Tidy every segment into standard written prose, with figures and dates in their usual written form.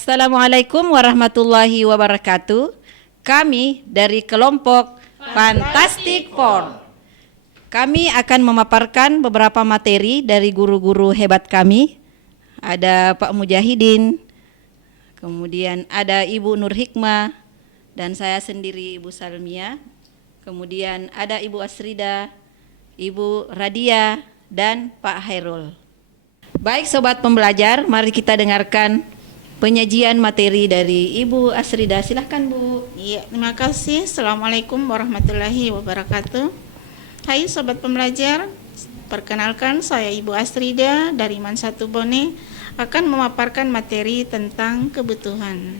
Assalamualaikum warahmatullahi wabarakatuh. Kami dari kelompok Fantastic Four. Kami akan memaparkan beberapa materi dari guru-guru hebat kami. Ada Pak Mujahidin, kemudian ada Ibu Nur Hikmah, dan saya sendiri Ibu Salmia. Kemudian ada Ibu Asrida, Ibu Radia, dan Pak Hairul. Baik sobat pembelajar, mari kita dengarkan penyajian materi dari Ibu Asrida. Silahkan Bu. Iya, terima kasih. Assalamualaikum warahmatullahi wabarakatuh. Hai sobat pembelajar, perkenalkan saya Ibu Asrida dari Mansatu Bone akan memaparkan materi tentang kebutuhan.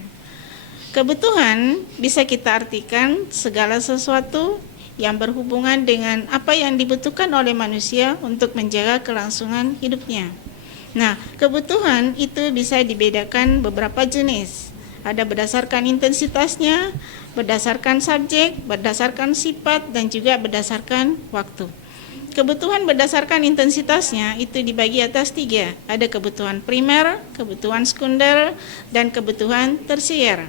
Kebutuhan bisa kita artikan segala sesuatu yang berhubungan dengan apa yang dibutuhkan oleh manusia untuk menjaga kelangsungan hidupnya. Nah, kebutuhan itu bisa dibedakan beberapa jenis. Ada berdasarkan intensitasnya, berdasarkan subjek, berdasarkan sifat, dan juga berdasarkan waktu. Kebutuhan berdasarkan intensitasnya itu dibagi atas 3. Ada kebutuhan primer, kebutuhan sekunder, dan kebutuhan tersier.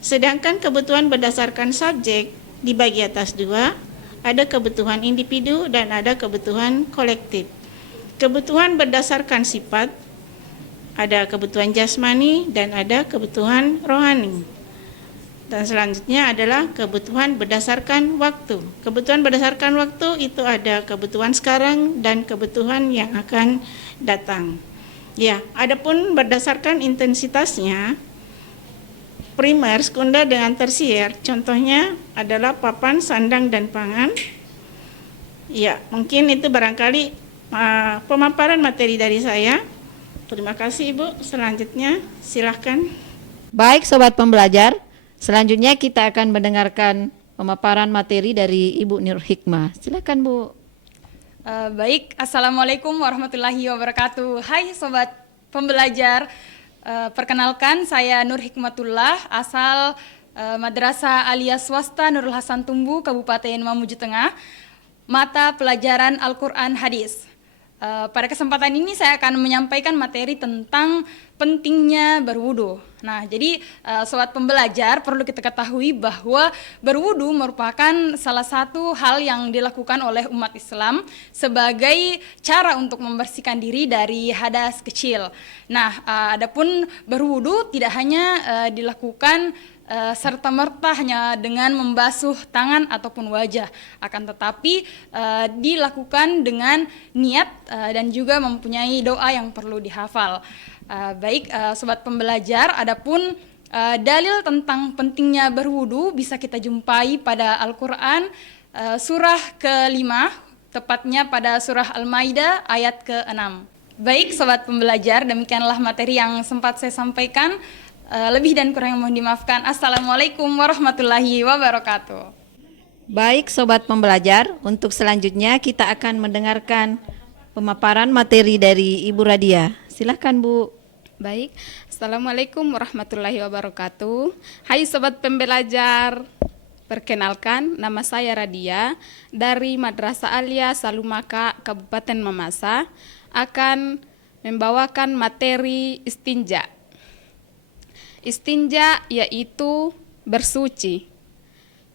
Sedangkan kebutuhan berdasarkan subjek dibagi atas 2. Ada kebutuhan individu dan ada kebutuhan kolektif. Kebutuhan berdasarkan sifat, ada kebutuhan jasmani dan ada kebutuhan rohani. Dan selanjutnya adalah kebutuhan berdasarkan waktu. Kebutuhan berdasarkan waktu itu ada kebutuhan sekarang dan kebutuhan yang akan datang. Ya, adapun berdasarkan intensitasnya, primer, sekunder dengan tersier, contohnya adalah papan, sandang, dan pangan. Ya, mungkin itu barangkali pemaparan materi dari saya. Terima kasih Ibu. Selanjutnya silahkan. Baik sobat pembelajar, selanjutnya kita akan mendengarkan pemaparan materi dari Ibu Nur Hikmah. Silakan Bu. Baik, Assalamualaikum warahmatullahi wabarakatuh. Hai sobat pembelajar, perkenalkan saya Nur Hikmatullah, asal Madrasah Aliyah Swasta Nurul Hasan Tumbu, Kabupaten Mamuju Tengah, mata pelajaran Al-Quran Hadis. Pada kesempatan ini saya akan menyampaikan materi tentang pentingnya berwudu. Nah, jadi sobat pembelajar perlu kita ketahui bahwa berwudu merupakan salah satu hal yang dilakukan oleh umat Islam sebagai cara untuk membersihkan diri dari hadas kecil. Nah, adapun berwudu tidak hanya dilakukan serta-merta hanya dengan membasuh tangan ataupun wajah, akan tetapi dilakukan dengan niat dan juga mempunyai doa yang perlu dihafal. Baik sobat pembelajar, adapun dalil tentang pentingnya berwudu bisa kita jumpai pada Al-Quran surah ke-5, tepatnya pada surah Al-Maidah ayat ke-6. Baik sobat pembelajar, demikianlah materi yang sempat saya sampaikan. Lebih dan kurang mohon dimaafkan. Assalamualaikum warahmatullahi wabarakatuh. Baik sobat pembelajar, untuk selanjutnya kita akan mendengarkan pemaparan materi dari Ibu Radia. Silakan Bu. Baik, Assalamualaikum warahmatullahi wabarakatuh. Hai sobat pembelajar, perkenalkan nama saya Radia dari Madrasah Aliyah Salumaka, Kabupaten Mamasa, akan membawakan materi istinja. Istinja yaitu bersuci.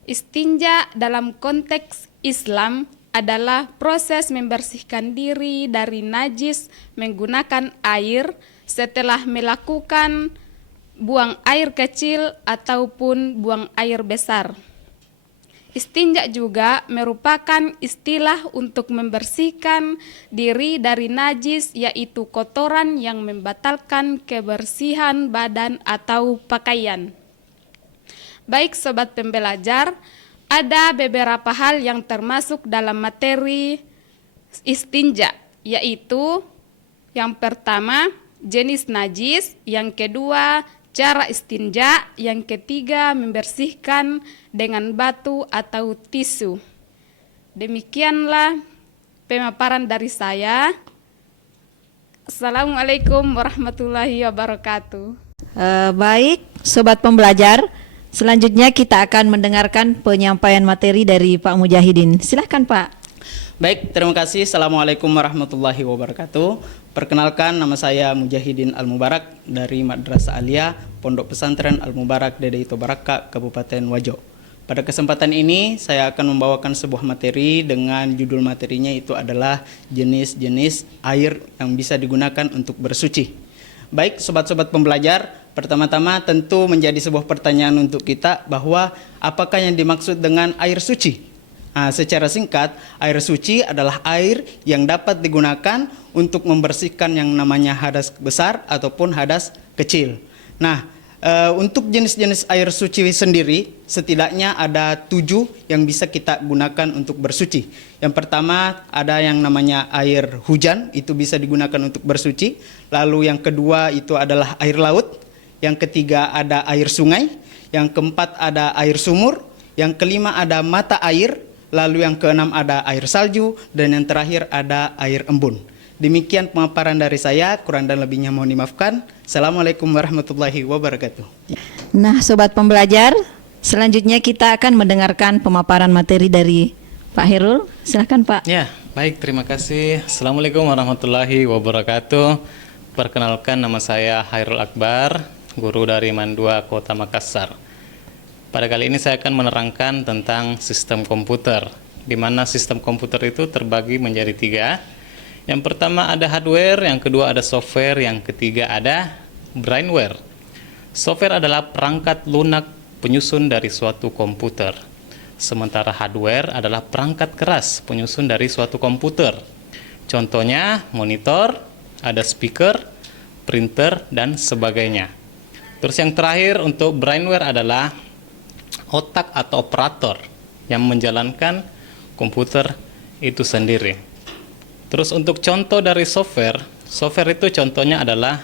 Istinja dalam konteks Islam adalah proses membersihkan diri dari najis menggunakan air setelah melakukan buang air kecil ataupun buang air besar. Istinja juga merupakan istilah untuk membersihkan diri dari najis, yaitu kotoran yang membatalkan kebersihan badan atau pakaian. Baik sobat pembelajar, ada beberapa hal yang termasuk dalam materi istinja, yaitu yang pertama jenis najis, yang kedua cara istinja, yang ketiga membersihkan dengan batu atau tisu. Demikianlah pemaparan dari saya. Assalamualaikum warahmatullahi wabarakatuh. Baik sobat pembelajar, selanjutnya kita akan mendengarkan penyampaian materi dari Pak Mujahidin. Silakan Pak. Baik, terima kasih. Assalamualaikum warahmatullahi wabarakatuh. Perkenalkan, nama saya Mujahidin Al-Mubarak dari Madrasah Aliyah Pondok Pesantren Al-Mubarak Dede Ito Baraka, Kabupaten Wajo. Pada kesempatan ini, saya akan membawakan sebuah materi dengan judul materinya itu adalah jenis-jenis air yang bisa digunakan untuk bersuci. Baik, sobat-sobat pembelajar, pertama-tama tentu menjadi sebuah pertanyaan untuk kita bahwa apakah yang dimaksud dengan air suci? Secara singkat, air suci adalah air yang dapat digunakan untuk membersihkan yang namanya hadas besar ataupun hadas kecil. Nah, untuk jenis-jenis air suci sendiri, setidaknya ada 7 yang bisa kita gunakan untuk bersuci. Yang pertama ada yang namanya air hujan, itu bisa digunakan untuk bersuci. Lalu yang kedua itu adalah air laut. Yang ketiga ada air sungai. Yang keempat ada air sumur. Yang kelima ada mata air. Lalu yang keenam ada air salju, dan yang terakhir ada air embun. Demikian pemaparan dari saya, kurang dan lebihnya mohon dimaafkan. Assalamualaikum warahmatullahi wabarakatuh. Nah, sobat pembelajar, selanjutnya kita akan mendengarkan pemaparan materi dari Pak Herul. Silakan Pak. Ya, baik, terima kasih. Assalamualaikum warahmatullahi wabarakatuh. Perkenalkan, nama saya Hairul Akbar, guru dari Mandua Kota Makassar. Pada kali ini saya akan menerangkan tentang sistem komputer, di mana sistem komputer itu terbagi menjadi 3. Yang pertama ada hardware, yang kedua ada software, yang ketiga ada brainware. Software adalah perangkat lunak penyusun dari suatu komputer, sementara hardware adalah perangkat keras penyusun dari suatu komputer. Contohnya monitor, ada speaker, printer, dan sebagainya. Terus yang terakhir untuk brainware adalah otak atau operator yang menjalankan komputer itu sendiri. Terus untuk contoh dari software itu contohnya adalah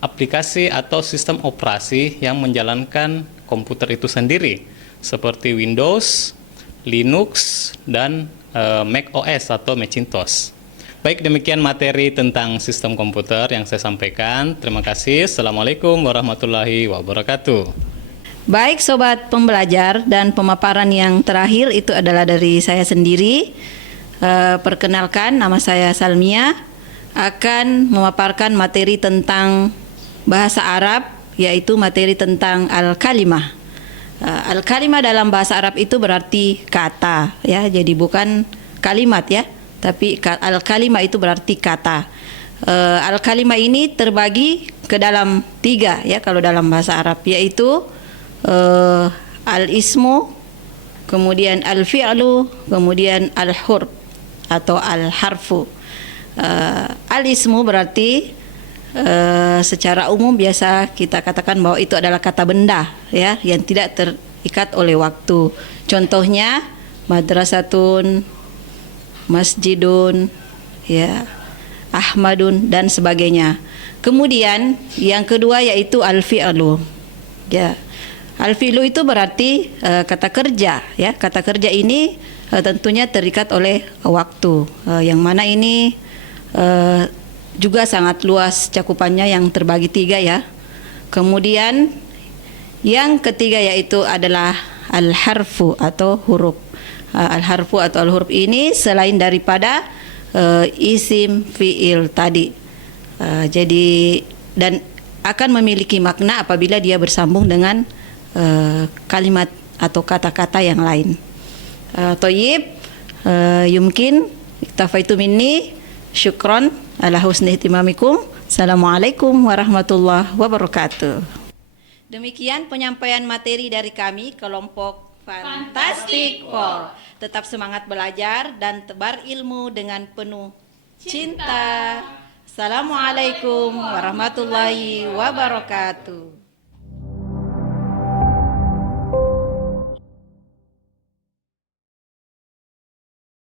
aplikasi atau sistem operasi yang menjalankan komputer itu sendiri, seperti Windows, Linux, dan Mac OS atau Macintosh. Baik, demikian materi tentang sistem komputer yang saya sampaikan. Terima kasih. Assalamualaikum warahmatullahi wabarakatuh. Baik sobat pembelajar, dan pemaparan yang terakhir itu adalah dari saya sendiri. Perkenalkan, nama saya Salmia, akan memaparkan materi tentang bahasa Arab, yaitu materi tentang al-kalimah. Al-kalimah dalam bahasa Arab itu berarti kata, ya, jadi bukan kalimat ya, tapi al-kalimah itu berarti kata. Al-kalimah ini terbagi ke dalam 3 ya kalau dalam bahasa Arab, yaitu al-ismu, kemudian al-fi'lu, kemudian al-hurf atau al-harfu. Al-ismu berarti secara umum biasa kita katakan bahwa itu adalah kata benda ya, yang tidak terikat oleh waktu. Contohnya madrasatun, masjidun, ya, ahmadun, dan sebagainya. Kemudian yang kedua yaitu al-fi'lu. Ya. Al-fi'lu itu berarti kata kerja ya. Kata kerja ini tentunya terikat oleh waktu. Yang mana ini juga sangat luas cakupannya, yang terbagi 3 ya. Kemudian yang ketiga yaitu adalah al-harfu atau huruf. Al-harfu atau al-huruf ini selain daripada isim fi'il tadi. Jadi dan akan memiliki makna apabila dia bersambung dengan kalimat atau kata-kata yang lain. Thayyib, yumkin iktafaitu minni, syukron ala husni ihtimamikum. Assalamualaikum warahmatullahi wabarakatuh. Demikian penyampaian materi dari kami kelompok Fantastic Four. Tetap semangat belajar dan tebar ilmu dengan penuh cinta. Assalamualaikum warahmatullahi wabarakatuh.